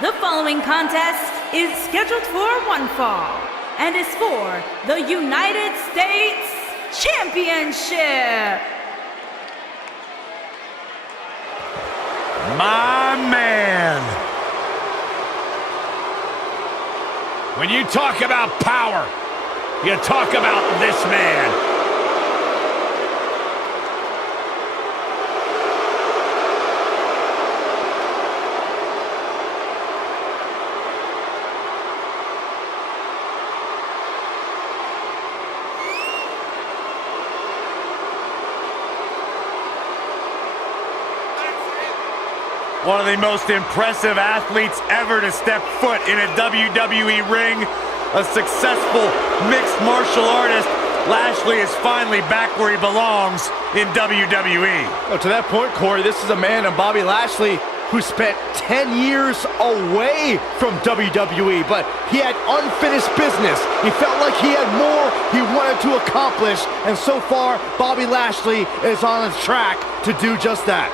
The following contest is scheduled for one fall and is for the United States Championship. My man. When you talk about power, you talk about this man. One of the most impressive athletes ever to step foot in a WWE ring. A successful mixed martial artist. Lashley is finally back where he belongs in WWE. Well, to that point, Corey, this is a man in Bobby Lashley who spent 10 years away from WWE, but he had unfinished business. He felt like he had more he wanted to accomplish, and so far, Bobby Lashley is on his track to do just that.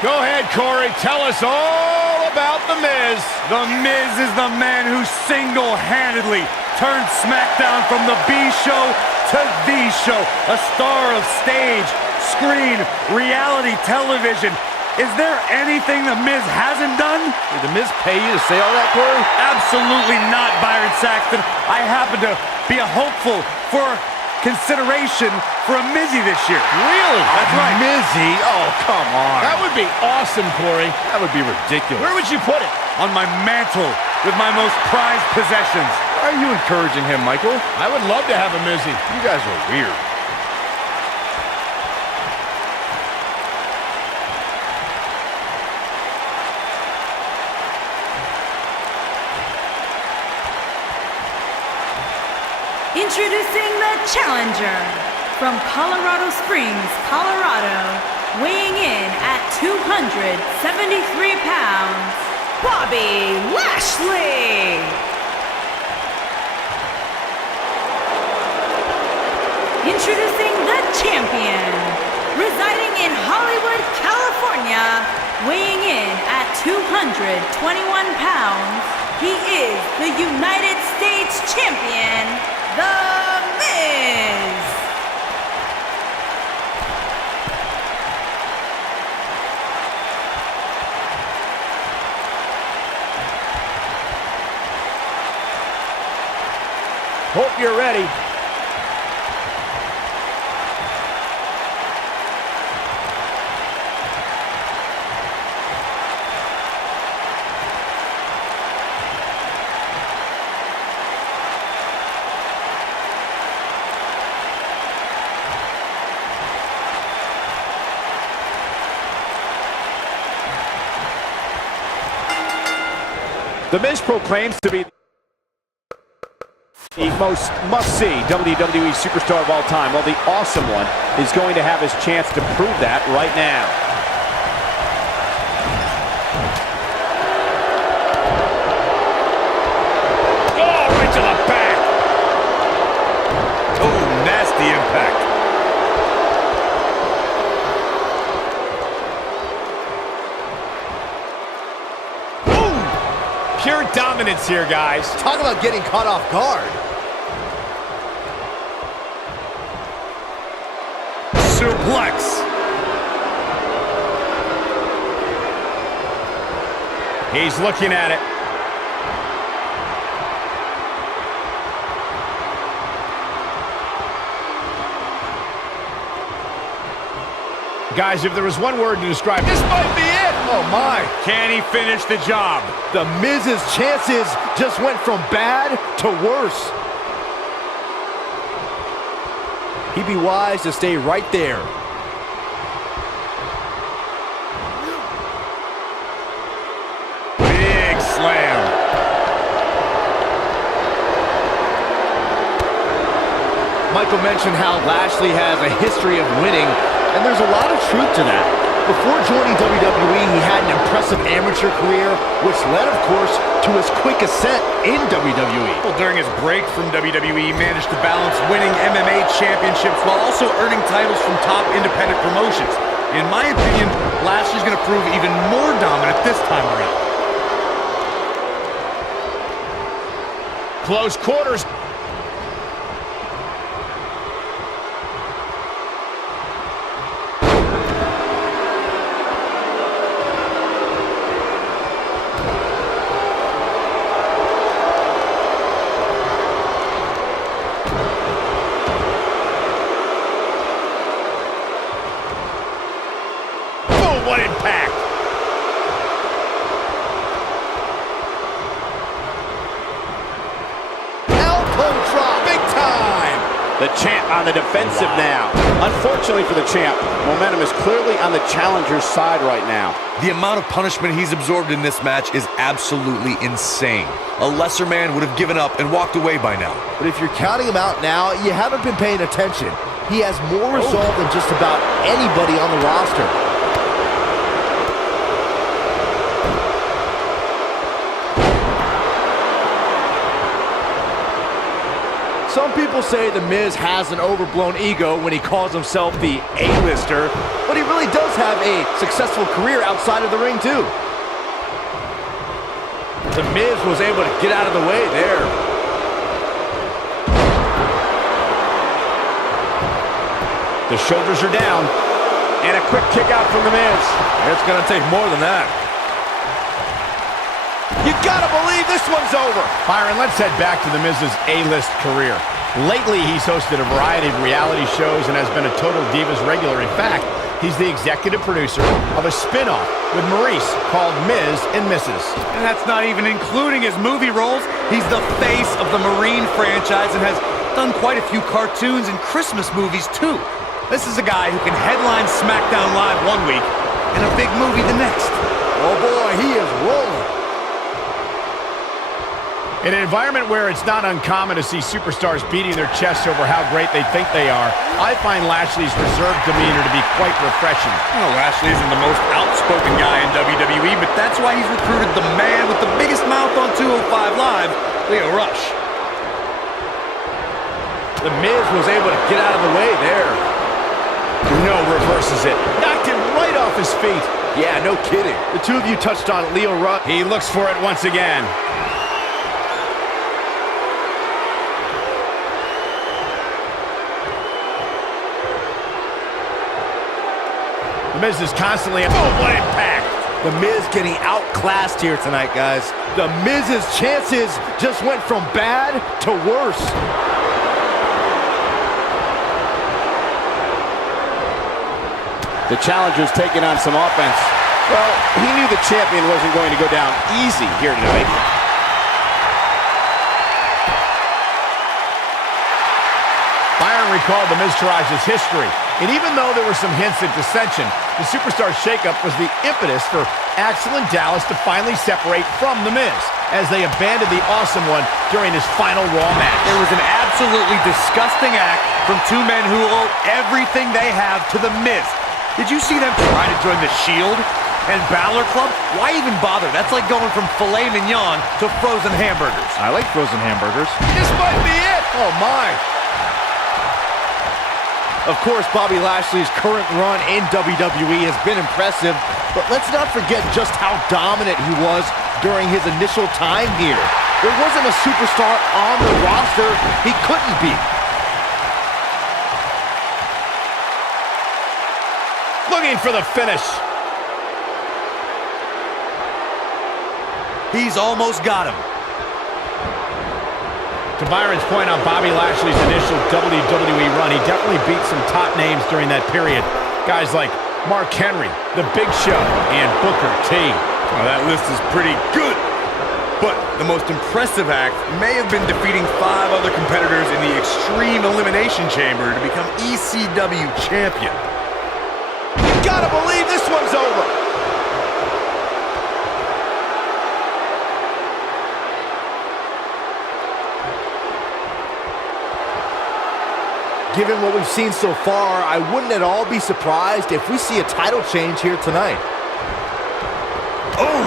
Go ahead, Corey. Tell us all about The Miz. The Miz is the man who single-handedly turned SmackDown from the B show to the show. A star of stage, screen, reality television. Is there anything The Miz hasn't done? Did The Miz pay you to say all that, Corey? Absolutely not, Byron Saxton. I happen to be a hopeful for consideration for a Mizzy this year. Really? That's right. Mizzy? Oh, come on. That would be awesome, Corey. That would be ridiculous. Where would you put it? On my mantle with my most prized possessions. Why are you encouraging him, Michael? I would love to have a Mizzy. You guys are weird. Introducing the challenger from Colorado Springs, Colorado, weighing in at 273 pounds, Bobby Lashley. Introducing the champion, residing in Hollywood, California, weighing in at 221 pounds, he is the United States champion, The Miz. Hope you're ready. The Miz proclaims to be the most must-see WWE superstar of all time. Well, the awesome one is going to have his chance to prove that right now. Oh, right to the back. Oh, nasty impact. Pure dominance here, guys. Talk about getting caught off guard. Suplex. He's looking at it. Guys, if there was one word to describe this might be it. Oh my. Can he finish the job? The Miz's chances just went from bad to worse. He'd be wise to stay right there. Big slam. Michael mentioned how Lashley has a history of winning, and there's a lot of truth to that. Before joining WWE, he had an impressive amateur career, which led, of course, to his quick ascent in WWE. Well, during his break from WWE, he managed to balance winning MMA championships while also earning titles from top independent promotions. In my opinion, Lashley's going to prove even more dominant this time around. Close quarters. What impact! Elbow drop, big time! The champ on the defensive now. Unfortunately for the champ, momentum is clearly on the challenger's side right now. The amount of punishment he's absorbed in this match is absolutely insane. A lesser man would have given up and walked away by now. But if you're counting him out now, you haven't been paying attention. He has more resolve than just about anybody on the roster. Some people say The Miz has an overblown ego when he calls himself the A-lister, but he really does have a successful career outside of the ring, too. The Miz was able to get out of the way there. The shoulders are down. And a quick kick out from The Miz. It's going to take more than that. You gotta believe this one's over. Byron, let's head back to The Miz's A-list career. Lately, he's hosted a variety of reality shows and has been a Total Divas regular. In fact, he's the executive producer of a spin-off with Maurice called Miz and Mrs. And that's not even including his movie roles. He's the face of the Marine franchise and has done quite a few cartoons and Christmas movies, too. This is a guy who can headline SmackDown Live one week and a big movie the next. Oh boy, he is rolling. In an environment where it's not uncommon to see superstars beating their chests over how great they think they are, I find Lashley's reserved demeanor to be quite refreshing. Well, Lashley isn't the most outspoken guy in WWE, but that's why he's recruited the man with the biggest mouth on 205 Live, Lio Rush. The Miz was able to get out of the way there. No, reverses it. Knocked him right off his feet. Yeah, no kidding. The two of you touched on Lio Rush. He looks for it once again. The Miz is constantly... Oh, what impact! The Miz getting outclassed here tonight, guys. The Miz's chances just went from bad to worse. The challenger's taking on some offense. Well, he knew the champion wasn't going to go down easy here tonight. Byron recalled the Miztourage's history, and even though there were some hints at dissension, the Superstar shakeup was the impetus for Axel and Dallas to finally separate from The Miz, as they abandoned the Awesome One during his final Raw match. It was an absolutely disgusting act from two men who owe everything they have to The Miz. Did you see them try to join the Shield and Balor Club? Why even bother? That's like going from filet mignon to frozen hamburgers. I like frozen hamburgers. This might be it. Oh, my. Of course, Bobby Lashley's current run in WWE has been impressive, but let's not forget just how dominant he was during his initial time here. There wasn't a superstar on the roster he couldn't beat. Looking for the finish. He's almost got him. To Byron's point on Bobby Lashley's initial WWE run, he definitely beat some top names during that period. Guys like Mark Henry, The Big Show, and Booker T. Well, that list is pretty good. But the most impressive act may have been defeating 5 other competitors in the Extreme Elimination Chamber to become ECW champion. You gotta believe this one's over. Given what we've seen so far, I wouldn't at all be surprised if we see a title change here tonight. Oh!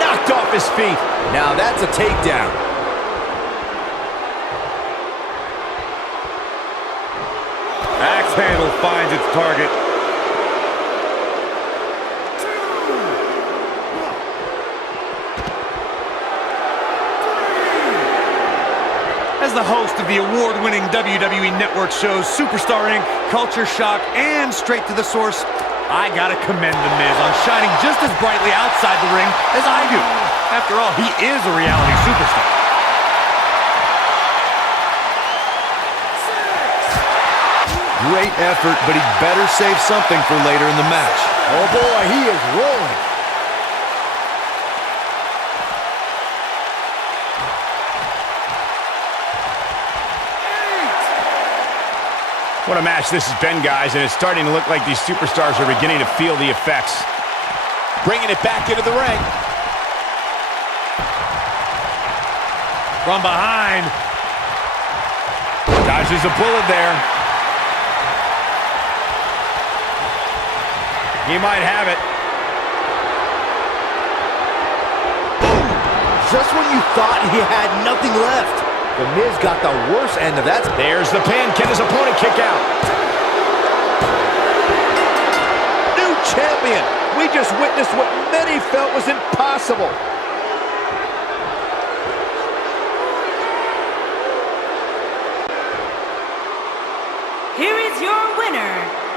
Knocked off his feet. Now that's a takedown. Axe handle finds its target. As the host of the award-winning WWE Network shows Superstar Inc., Culture Shock, and Straight to the Source, I gotta commend The Miz on shining just as brightly outside the ring as I do. After all, he is a reality superstar. Great effort, but he better save something for later in the match. Oh boy, he is rolling. What a match this has been, guys, and it's starting to look like these superstars are beginning to feel the effects. Bringing it back into the ring. From behind. Dodges a bullet there. He might have it. Just when you thought he had nothing left, The Miz got the worst end of that. There's the pin. Can his opponent kick out? New champion. We just witnessed what many felt was impossible. Here is your winner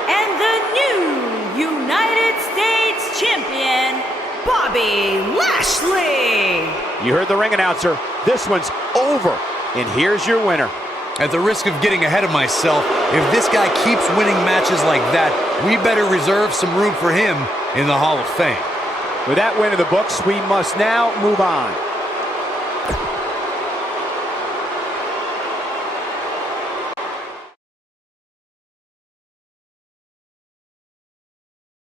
and the new United States Champion, Bobby Lashley. You heard the ring announcer. This one's over. And here's your winner. At the risk of getting ahead of myself, if this guy keeps winning matches like that, we better reserve some room for him in the Hall of Fame. With that win in the books, we must now move on.